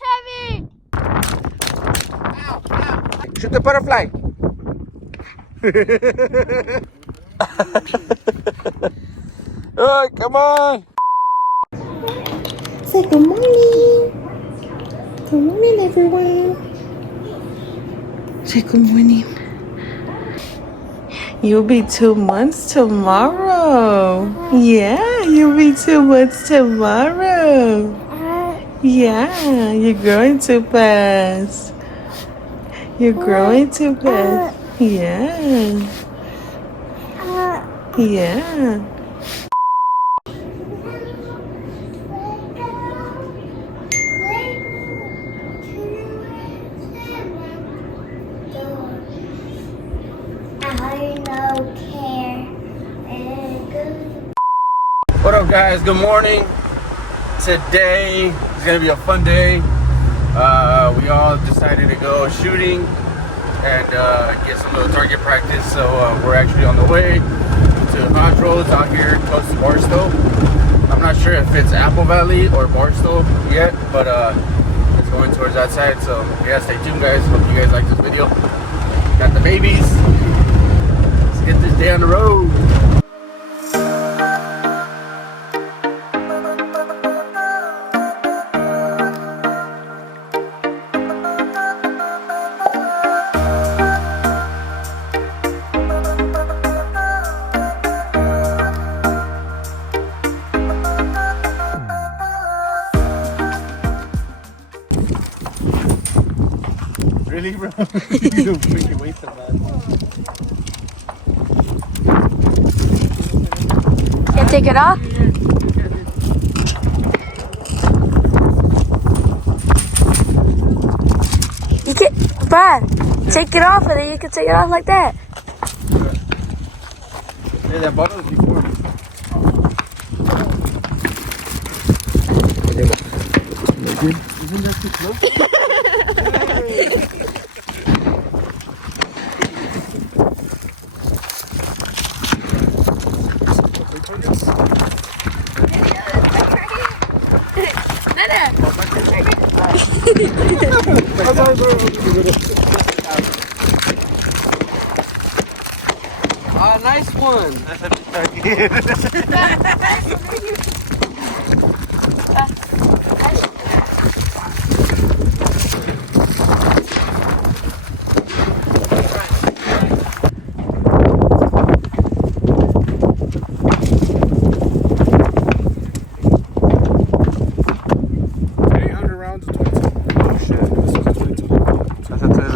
heavy. Ow, ow. Shoot the butterfly. Oh, come on. Say good morning. Good morning, everyone. Say good morning. You'll be 2 months tomorrow. Yeah, you'll be 2 months tomorrow. Yeah, you're growing too fast. You're growing too fast. Yeah. Yeah. What up, guys? Good morning. Today is gonna be a fun day. We all decided to go shooting and get some little target practice. So we're actually on the way to Hodge Roads out here close to Barstow. I'm not sure if it's Apple Valley or Barstow yet, but it's going towards that side. So yeah, stay tuned, guys. Hope you guys like this video. Got the babies. Let's get this day on the road. Really, bro? You freaking waste of that. Can I take it off? You can, Brad, take it off and then you can take it off like that. Hey, that bottle is before. Isn't that too close? Ah, nice one. That's a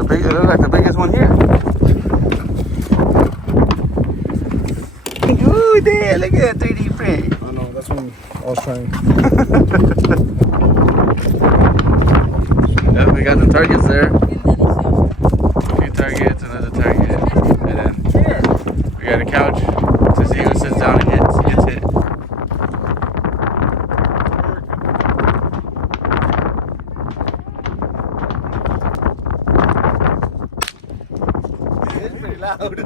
big It looks like the biggest one here. Ooh, there, look at that 3D print. I know, that's when I was trying. Yeah, we got the targets there. A few targets, another target. And then we got a couch to see who sits down and gets hit. It's pretty loud.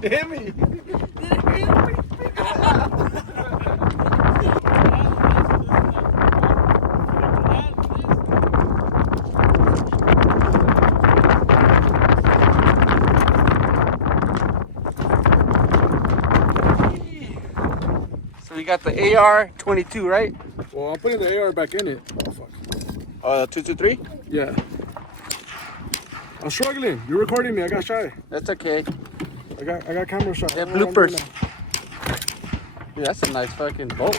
Hit me. So we got the AR-22, right? Well, I'm putting the AR back in it. Oh, fuck. Oh, 223? Yeah. I'm struggling. You're recording me. I got shy. That's okay. I got camera shy. Yeah, bloopers. Dude, that's a nice fucking bolt.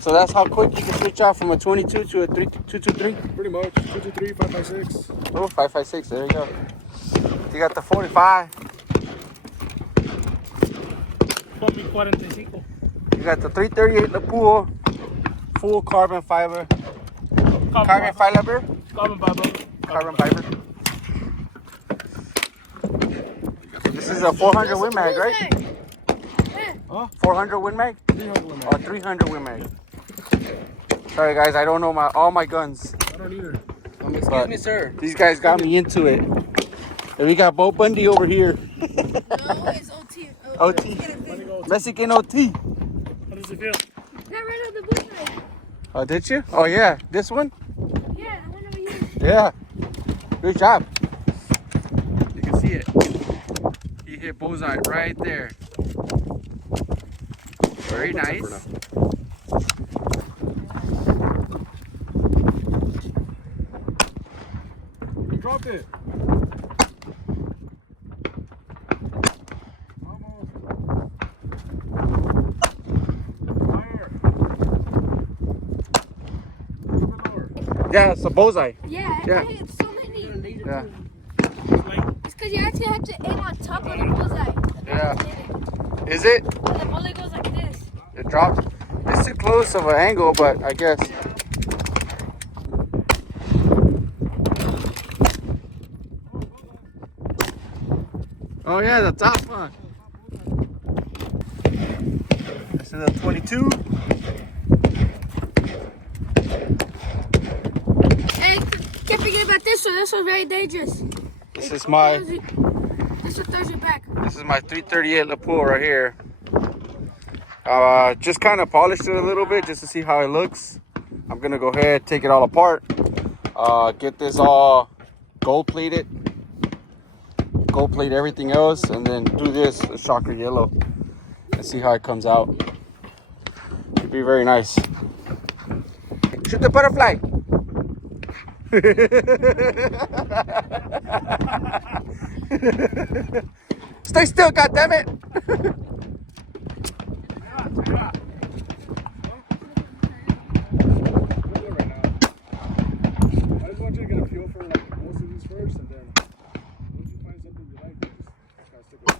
So that's how quick you can switch out from a 22 to a 223? Pretty much. 223, 556. Oh, 556, there you go. You got the 45. You got the 338 Lapuo, full carbon fiber. Carbon fiber? Carbon fiber. carbon fiber. This is a 400 Win Mag, right? Huh? 400 Win Mag? 300 Win Mag. Or 300 Win Mag. Sorry guys, I don't know all my guns. I don't either. Excuse me, sir. These guys got me into it. And we got Bo Bundy over here. No, it's OT. OT. Mexican OT. How does it feel? Got rid of the bullseye. Oh, did you? Oh yeah, this one? Yeah, the one over here. Yeah. Good job. You can see it. He hit bullseye right there. Very nice. You dropped it. Yeah, it's a bullseye. Yeah, Yeah. I hit so many. Yeah. It's because you actually have to aim on top of the bullseye. Yeah. Is it? And the bullet goes like this. It dropped. It's too close of an angle, but I guess. Oh yeah, the top one. This is a 22. Hey, can't forget about this one. This one's very dangerous. This is my This one throws you back. This is my 338 lapel right here. Just kind of polished it a little bit just to see how it looks. I'm gonna go ahead, take it all apart, get this all gold plated, gold plate everything else, and then do this a shocker yellow and see how it comes out. It'd be very nice. Shoot the butterfly. Stay still, goddammit! I just want you to get a feel for like most of these first, and then once you find something you like, you just gotta stick with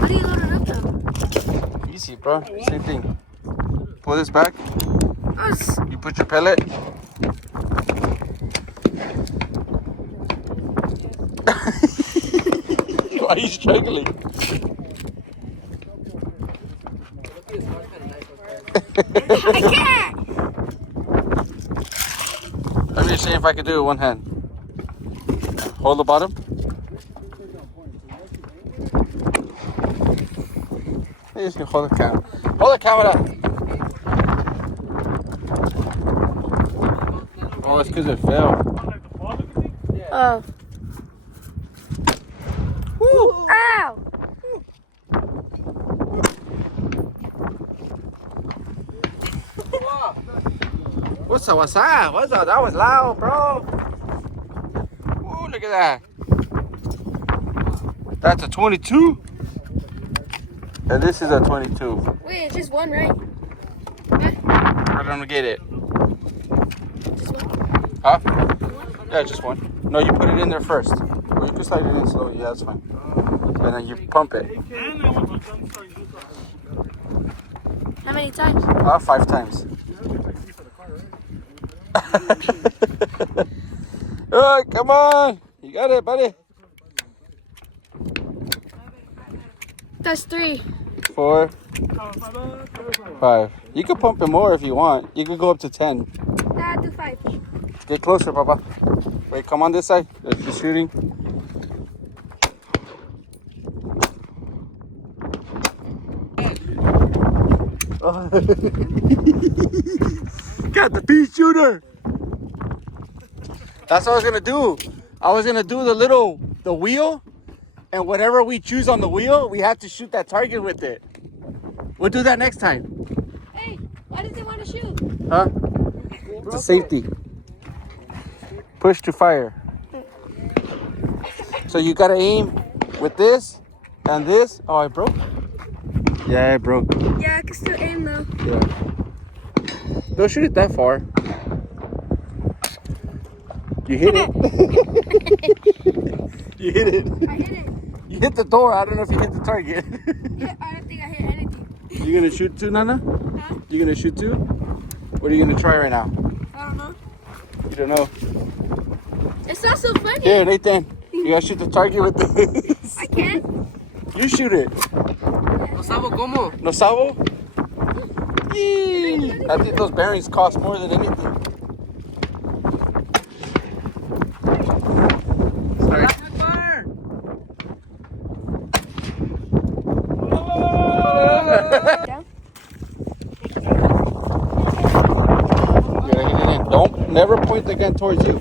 How do you load it up though? Easy, bro. Same thing. Pull this back. Us. You put your pellet. Why are you struggling? I can't. Let me see if I can do it with one hand. Hold the bottom. You just can hold the camera. Hold the camera. Oh, it's because it fell. Oh. Woo. Ow. What's up? What's up? What's up? That was loud, bro. Ooh, look at that. That's a 22. And this is a 22. Wait, it's just one, right? I don't get it. Just one. Huh? Yeah, just one. No, you put it in there first. Well, you can slide it in slowly. Yeah, that's fine. And then you pump it. How many times? 5 times. Alright, come on. You got it, buddy. That's 3. 4, 5. You can pump it more if you want. You can go up to 10. Nah, do 5. Get closer, Papa. Wait, come on this side. There's the shooting. Got the pea shooter. That's what I was gonna do. I was gonna do the wheel, and whatever we choose on the wheel, we have to shoot that target with it. We'll do that next time. Hey, why does he want to shoot? Huh? It's a safety. Push to fire. So you gotta aim with this and this. Oh, it broke? Yeah, it broke. Yeah, I can still aim though. Yeah. Don't shoot it that far. You hit it. You hit it. I hit it. You hit the door. I don't know if you hit the target. Yeah, I don't think I hit anything. You gonna shoot too, Nana? Huh? You gonna shoot too? What are you gonna try right now? I don't know. You don't know. It's not so funny. Here, Nathan. You gotta shoot the target with this. I can't. You shoot it. No sabo cómo. No sabo? Yee. I think those bearings cost more than anything. Sorry. Down. You gotta hit it in. Don't never point the gun towards you.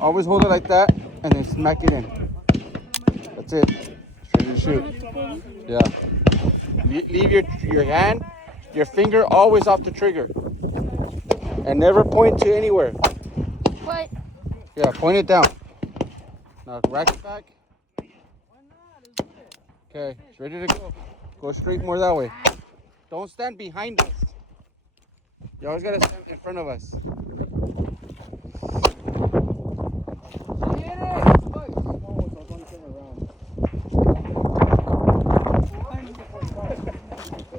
Always hold it like that and then smack it in. That's it. Straight to shoot. Yeah. Leave your hand, your finger always off the trigger. And never point to anywhere. What? Yeah, point it down. Now rack it back. Okay, it's ready to go. Go straight more that way. Don't stand behind us. You always gotta stand in front of us.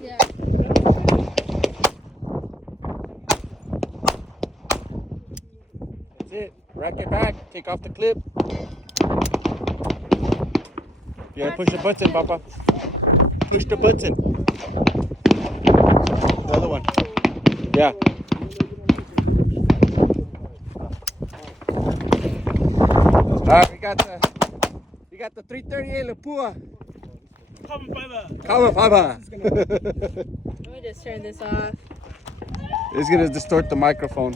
Yeah. That's it. Rack it back. Take off the clip. You gotta push the button, Papa. Push the button. The other one. Yeah. Alright, we got the 338 Lapua. Come on, Papa. Let me just turn this off. It's gonna distort the microphone.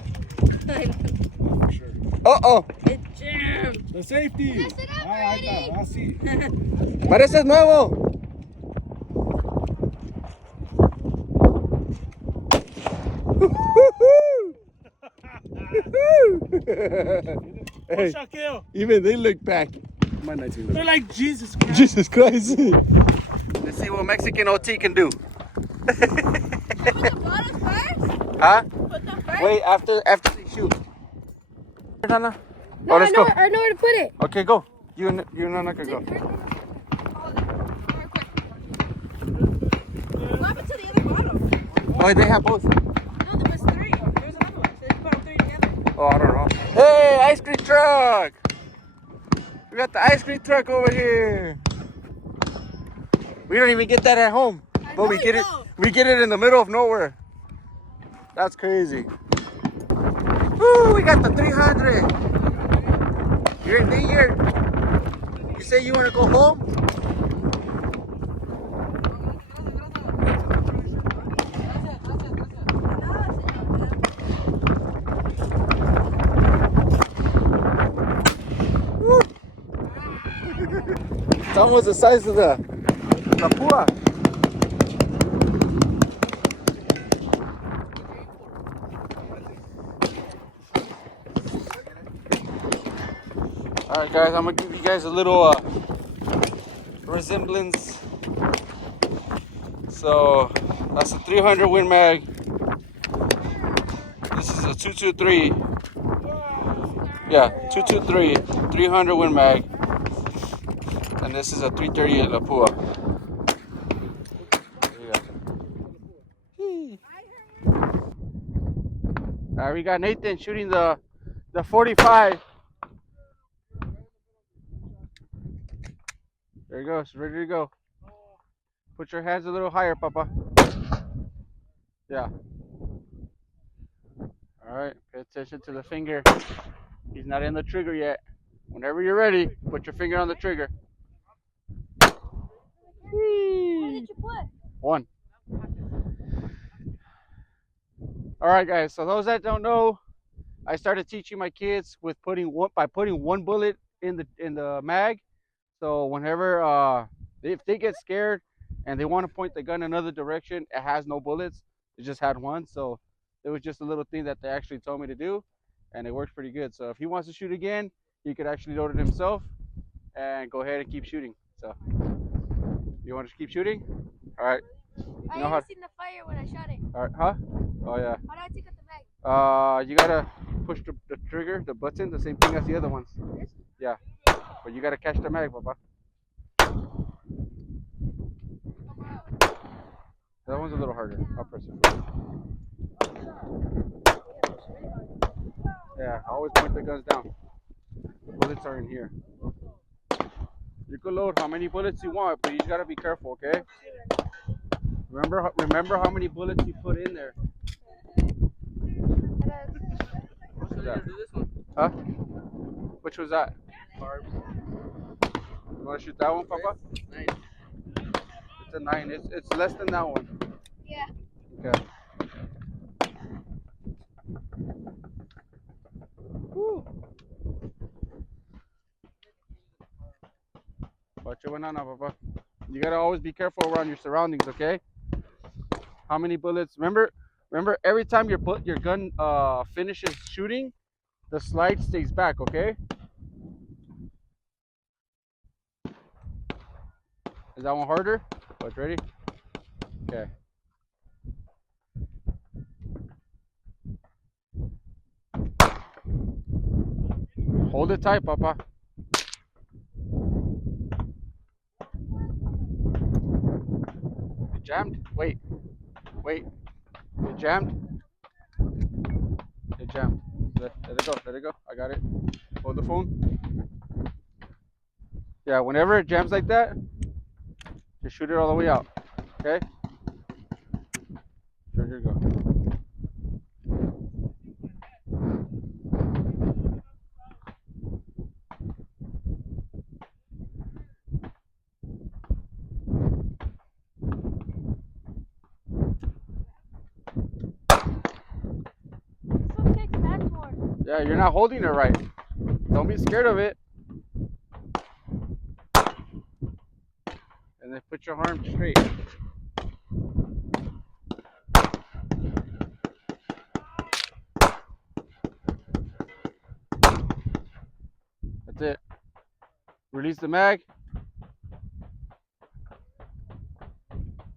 Uh-oh. It jammed. The safety. Mess it up Ahí está, así. Pareces nuevo. Hey, even they look back. My 19 They're like Jesus Christ. Jesus Christ. Let's see what Mexican OT can do. Put the bottom first? Huh? Put them first? Wait, after they shoot. Nana? No, Oh, let's I know, go. I know where to put it. Okay, go. You and Nana can go. What happened to the other bottle? Oh, they have both. No, there was three. There was another one. So they put them three together. Oh, I don't know. Hey, ice cream truck! We got the ice cream truck over here. We don't even get that at home, but we get it. We get it in the middle of nowhere. That's crazy. Woo! We got the 300. You're in here. You say you want to go home? Woo. It's almost the size of the pua. Alright guys, I'm gonna give you guys a little resemblance. So that's a 300 Win Mag. This is a 223. Yeah, 223, 300 Win Mag. And this is a 338 Lapua. Alright, we got Nathan shooting the 45. There you go, it's ready to go. Put your hands a little higher, Papa. Yeah. Alright, pay attention to the finger. He's not in the trigger yet. Whenever you're ready, put your finger on the trigger. What did you put? One. Alright guys, so those that don't know, I started teaching my kids with putting one bullet in the mag. So whenever if they get scared and they want to point the gun another direction, it has no bullets. It just had one. So it was just a little thing that they actually told me to do, and it works pretty good. So if he wants to shoot again, he could actually load it himself and go ahead and keep shooting. So you want to keep shooting? All right. I haven't seen the fire when I shot it. All right, huh? Oh yeah. How do I take out the mag? You gotta push the trigger, the button, the same thing as the other ones. Yeah, but you gotta catch the mag, Papa. That one's a little harder. I'll press it for you. Yeah, always point the guns down. The bullets are in here. You can load how many bullets you want, but you just gotta be careful, okay? Remember how many bullets you put in there. So you're gonna do this one? Huh? Which was that? Carbs. You wanna shoot that one, Papa? Nice. It's a 9. It's less than that one. Yeah. Okay. Woo. Watch your banana, Papa. You gotta always be careful around your surroundings, okay? How many bullets? Remember every time your gun finishes shooting, the slide stays back, okay? Is that one harder? Watch, ready? Okay. Hold it tight, Papa. It jammed? Wait. It jammed? It jammed. Let it go. I got it. Hold the phone. Yeah, whenever it jams like that, just shoot it all the way out. Okay? Here you go. Yeah, you're not holding it right. Don't be scared of it. And then put your arm straight. That's it. Release the mag.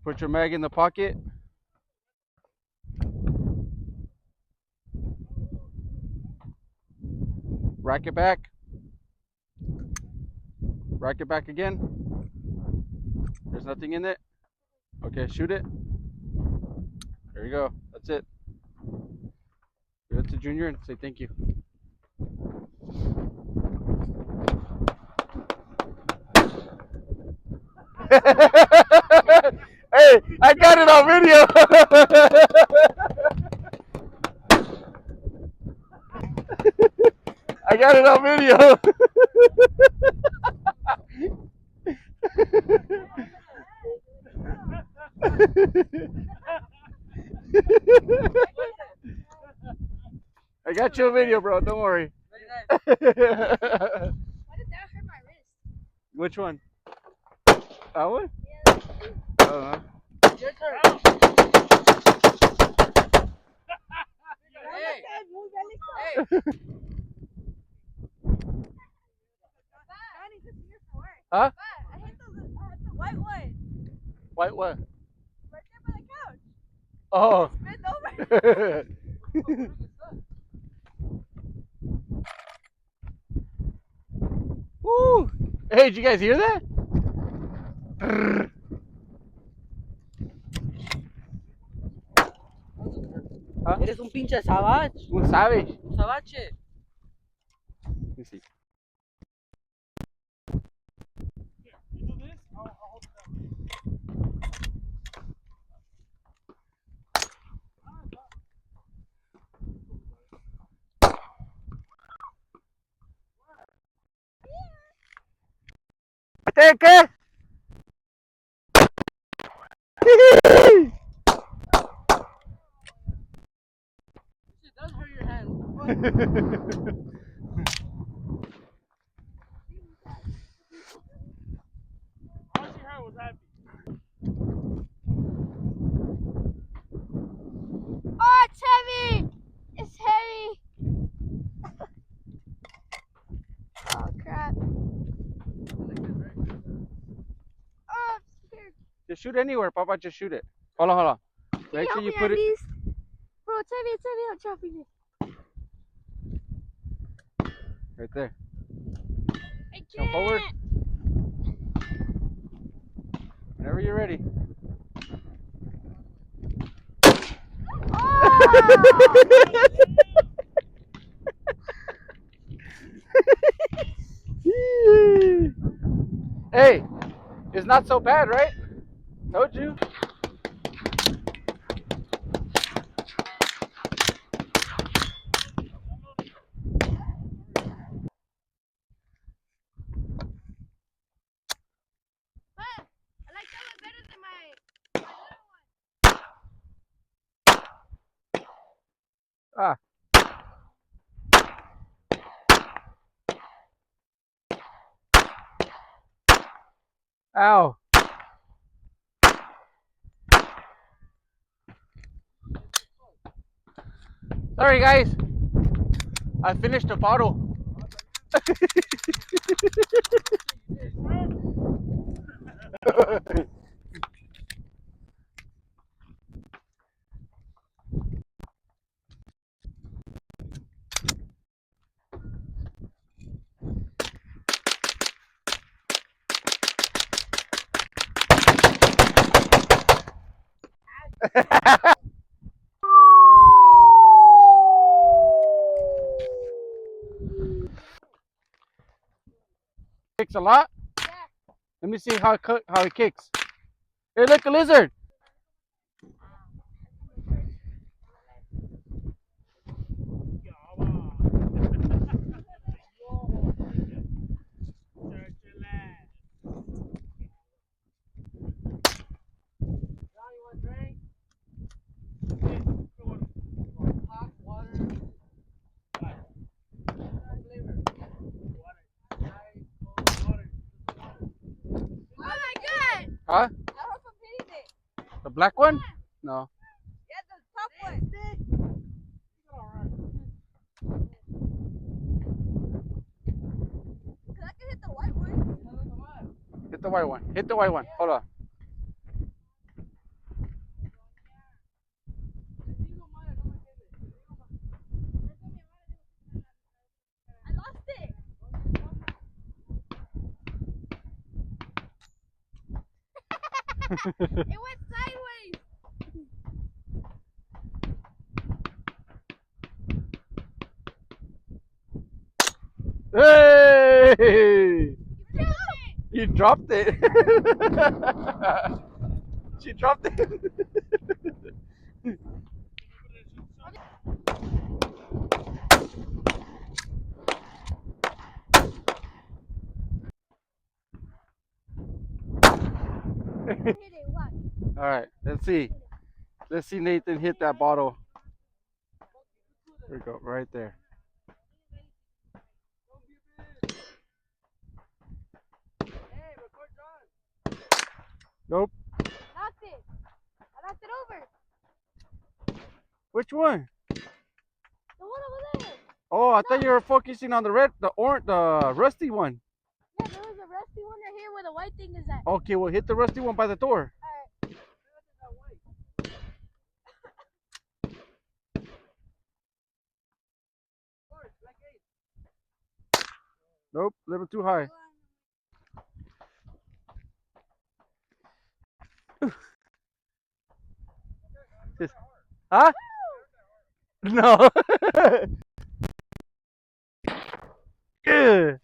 Put your mag in the pocket. Rack it back. Rack it back again. There's nothing in it. Okay, shoot it. There you go. That's it. Give it to Junior and say thank you. Hey, I got it on video. I got it on video. I got you a video, bro. Don't worry. Why did that hurt my wrist? Which one? That one? Yeah. Your turn. Hey. Huh? I hit the white one. White what? Right there by the couch. Oh. Bend over. Woo! Hey, did you guys hear that? Huh? Eres un pinche savage. Un savage. Savache. Let me see. You do this, I'll hold it down. ¿Qué? Shit does hurt your hand. Honestly, her was happy. Oh, it's heavy. It's heavy. Oh, crap. Oh, I'm scared. Just shoot anywhere, Papa. Just shoot it. Hold on. Make sure you put it. Bro, it's heavy. I'm dropping it. Right there. I Come can't. forward. Whenever you're ready. Hey, it's not so bad, right? Told you. I like that one better than my little one. Ah. Ow. Sorry, guys. I finished the bottle. Kicks a lot. Yeah. Let me see how it kicks. Hey, look, a lizard. Oh my god! Huh? I hope I'm hitting it. The black one? No. Yeah, the top one. Cause I can hit the white one. Hit the white one. Hit the white one. Hold on. I lost it. It went sideways. Hey! You dropped it. You dropped it. She dropped it. Hit it. Watch. All right, let's see. Let's see Nathan hit that bottle. There we go, right there. Nope. Knocked it. I knocked it over. Which one? The one over there. Oh, I thought you were focusing on the red, the orange, the rusty one. Yeah, there was a rusty one right here where the white thing is at. Okay, well hit the rusty one by the door. Alright. Nope, a little too high. Just, huh? No. Yeah.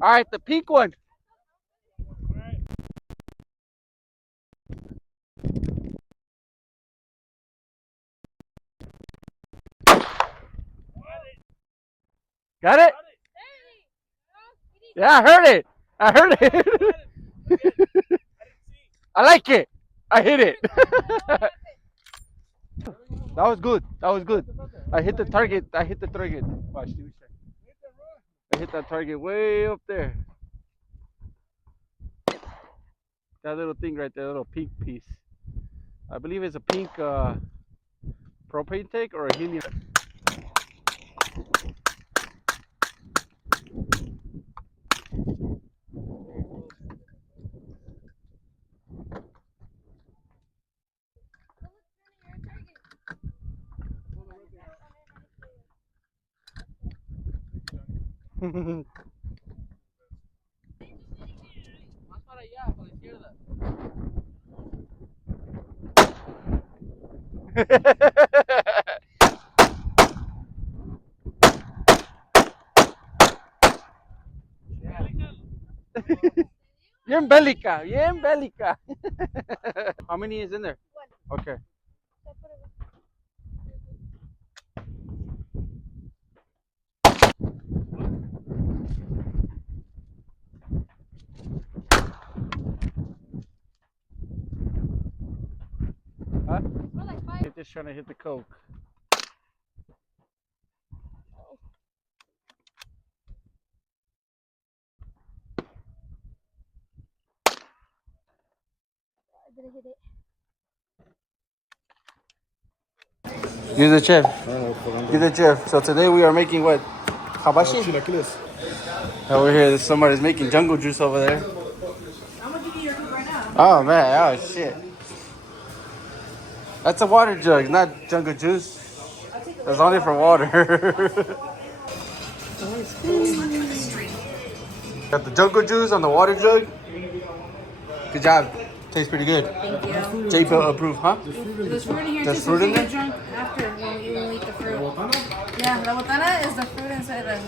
All right, the pink one. Got it? Yeah, I heard it. I heard it. I like it. I hit it. That was good. That was good. I hit the target. I hit the target. Watch, let me check. I hit that target way up there. That little thing right there, little pink piece. I believe it's a pink propane tank or a helium. Más para allá, para la izquierda. Bien bélica, bien bélica. How many is in there? Okay. Huh? Just trying to hit the coke. You're the chef. You're the chef. So today we are making what? Habashi? Chilaquiles. Over here, somebody's making jungle juice over there. I'm gonna give you your food right now. Oh man, oh shit. That's a water jug, not jungle juice. That's only for water. Got the jungle juice on the water jug. Good job. Tastes pretty good. Thank you. JPO approved, huh? There's fruit in here There's too, fruit so in you there? get drunk after when you eat the fruit. Yeah, la botana is the fruit inside the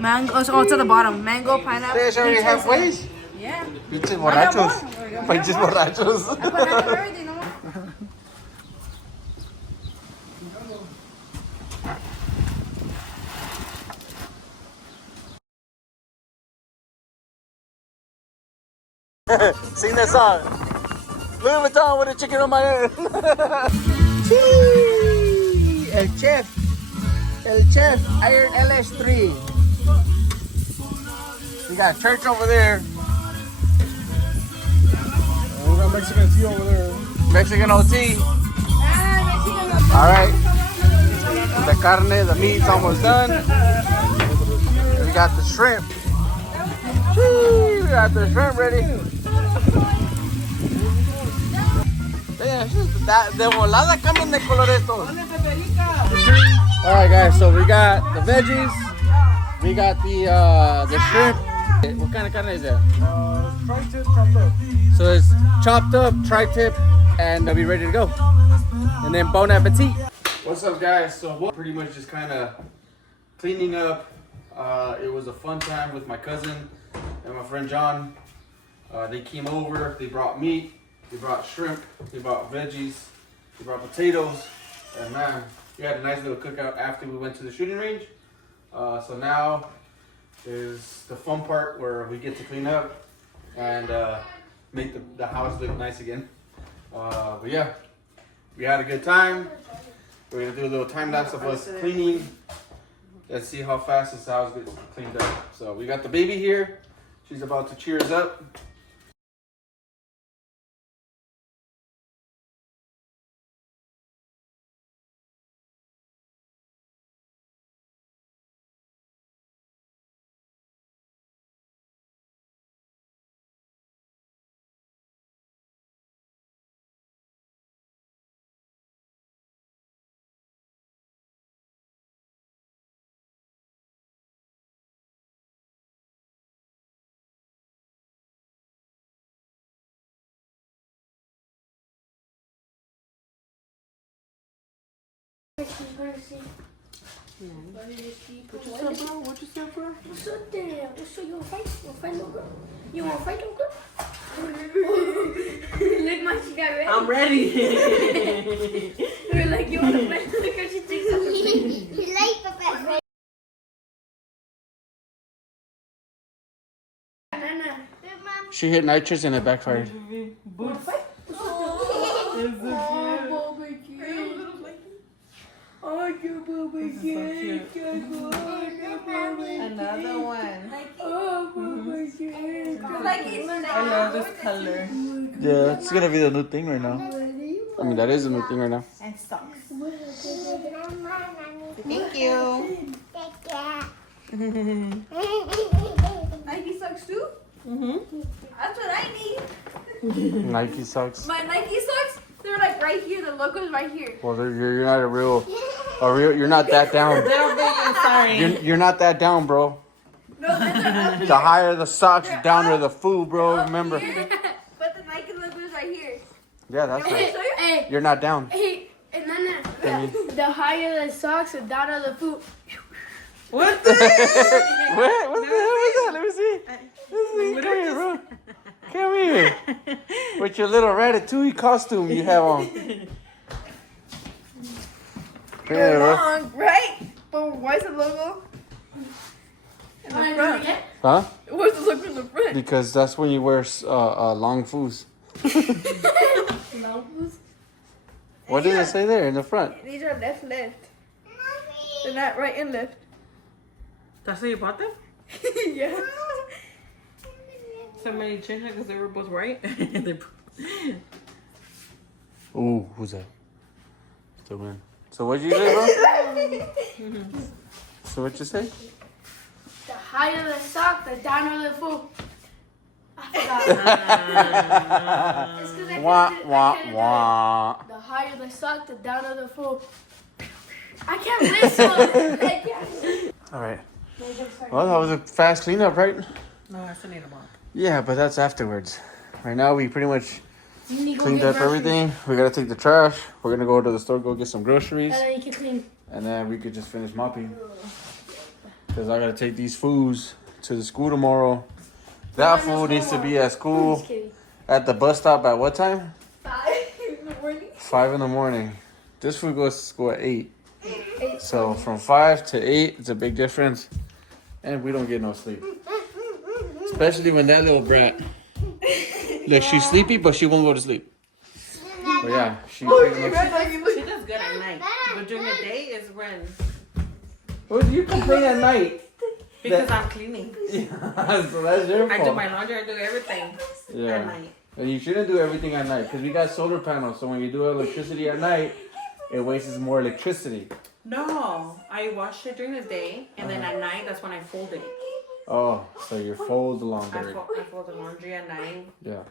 mango. Oh, it's at the bottom. Mango, pineapple. Ustedes already have peaches, ways? Yeah. Pinches I got borrachos. more. Pinches I put borrachos. everything, no more. Sing that song. Louis Vuitton with a chicken on my head. El Chef, Iron LS3. We got church over there. We got Mexican tea over there. Mexican OT. All right. The carne, the meat's almost done. And we got the shrimp. Woo, we got the shrimp ready. De volada cambian de color estos. All right, guys. So we got the veggies. We got the shrimp. What kind of carne is that? Tri-tip chopped up. So it's chopped up, tri-tip, and they'll be ready to go. And then bon appetit. What's up, guys? So we're pretty much just kind of cleaning up. It was a fun time with my cousin and my friend John. They came over, they brought meat, they brought shrimp, they brought veggies, they brought potatoes, and man, we had a nice little cookout after we went to the shooting range. So now is the fun part where we get to clean up and make the house look nice again. But yeah, we had a good time. We're gonna do a little time lapse of us cleaning. Let's see how fast this house gets cleaned up. So we got the baby here. She's about to cheer us up. What you said, bro? What's up there? What's up? You wanna fight? You wanna fight, little girl? You wanna fight, little girl? Look, my she got ready. I'm ready. We're like, you wanna fight, little girl? She takes off her thing. He like Papa. She hit nitrous and it backfired. Another one. I love this color. Yeah, it's gonna be the new thing right now. I mean, that is the new thing right now. And socks. Thank you. Nike socks too? That's what I need. Nike socks. My Nike socks, they're like right here. The logo's right here. Well, you're not a real. You're not that down. Sorry. You're not that down, bro. No, they're up The higher the socks, the downer the food, bro. Remember? here, but the Nike logo is right here. Yeah, that's right. Hey, You're not down. Hey, and then I mean, The higher the socks, the downer the food. What the? what? What the hell was that? Let me see. Come here, bro. Come here. With your little Ratatouille costume you have on. Come here, bro. Long, right? But why is the logo in the front? Huh? Where's the logo in the front? Because that's when you wear long foos. What does it say there in the front? These are left. They're not right and left. That's how you bought them? Yeah. Somebody changed it because they were both right. Ooh, who's that? Still in. So what'd you say, bro? So what you say? The higher the sock, the downer the food. I forgot. It's 'cause I Wah, couldn't do- I wah, couldn't do it. wah. The higher the sock, the downer the food. I can't whistle. I can't. All right. Well, that was a fast cleanup, right? No, I still need a mop. Yeah, but that's afterwards. Right now, we pretty much You need to go cleaned get up groceries. everything. We gotta take the trash. We're gonna go to the store, go get some groceries, And then you can clean. and then we could just finish mopping. Cause I gotta take these foods to the school tomorrow. That food needs to be at school Just kidding. at the bus stop at what time? 5 in the morning. 5 in the morning. This food goes to school at 8. So from 5 to 8, it's a big difference. And we don't get no sleep. Especially when that little brat. Look, she's sleepy, but she won't go to sleep. But yeah, she pretty much... She does good at night. But during the day is when... Well, you complain at night. Because I'm cleaning. So that's your I do fault. my laundry, I do everything at Yeah. night. And you shouldn't do everything at night because we got solar panels. So when you do electricity at night, it wastes more electricity. No, I wash it during the day, and then at night, that's when I fold it. Oh, so you fold the I laundry. fold the laundry at night. Yeah.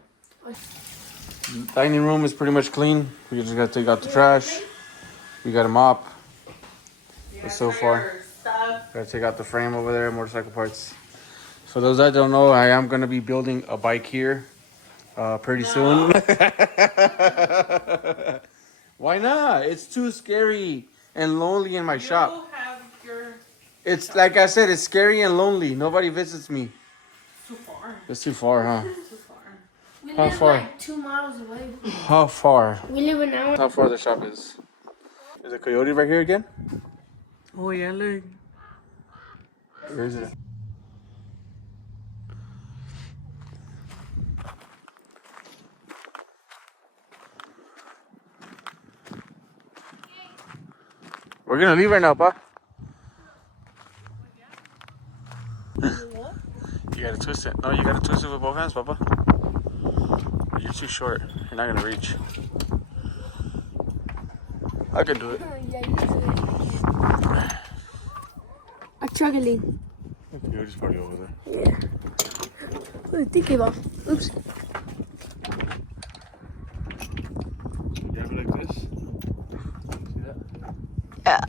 Dining room is pretty much clean. We just gotta take out the trash. We got a mop. But so far, gotta take out the frame over there, motorcycle parts. For those that don't know, I am gonna be building a bike here pretty soon. Why not? It's too scary and lonely in my shop. You have your It's like I said, it's scary and lonely. Nobody visits me. too far. It's too far, huh? Too far. We How live far? like 2 miles away. How far? We live an hour. How far the shop is? Is a coyote right here again? Oh yeah, look. Where is it? We're gonna leave right now, Pa. You gotta twist it. No, you gotta twist it with both hands, Papa. You're too short. You're not gonna reach. I can do it. Yeah, you do it. I'm struggling. You're just party over there. Yeah. Ooh, thinking about. Oops. You have it like this. See that? Yeah.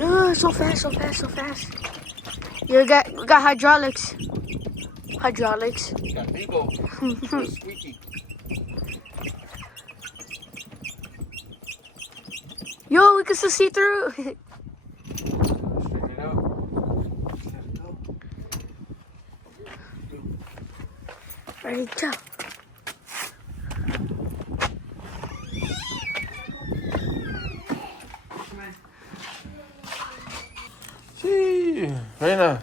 Oh, so fast, so fast, so fast. We got hydraulics. Hydraulics. Got Bebo. So squeaky. Yo, we can still see through. Straighten it out. Let it go. Ready, go. Gee, Reina,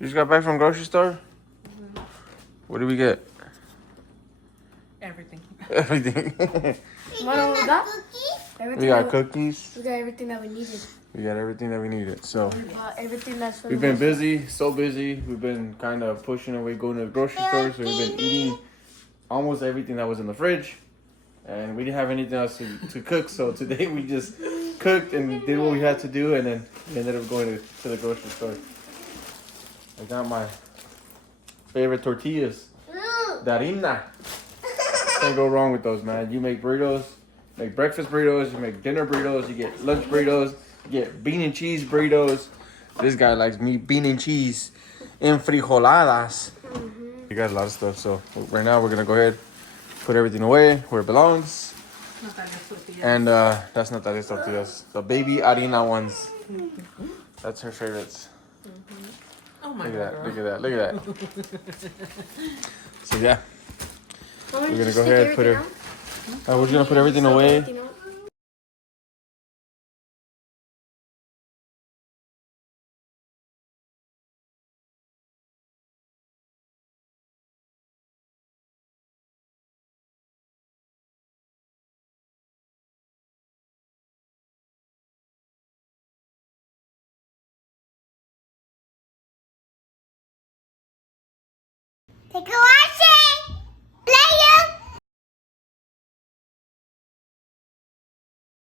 you just got back from grocery store? What did we get? Everything. Everything. What do we got? We got cookies. We got everything that we needed. We got everything that we needed. So We bought everything that's for we've the been busy, so busy. We've been kind of pushing away, going to the grocery store. So we've been eating almost everything that was in the fridge. And we didn't have anything else to cook. So today we just cooked and did what we had to do. And then we ended up going to the grocery store. I got my favorite tortillas. The harina. Can't go wrong with those, man. You make burritos, make breakfast burritos, you make dinner burritos, you get lunch burritos, you get bean and cheese burritos. This guy likes meat, bean and cheese, and frijoladas. We got a lot of stuff, so right now we're gonna go ahead, put everything away where it belongs. Natalia's tortillas. And that's Natalia's tortillas. The baby harina ones. That's her favorites. Oh my Look at god. that, look at that, look at that. So yeah, Want me we're to gonna just go stick ahead, everything out? we're gonna put everything Stick away. everything out? Take a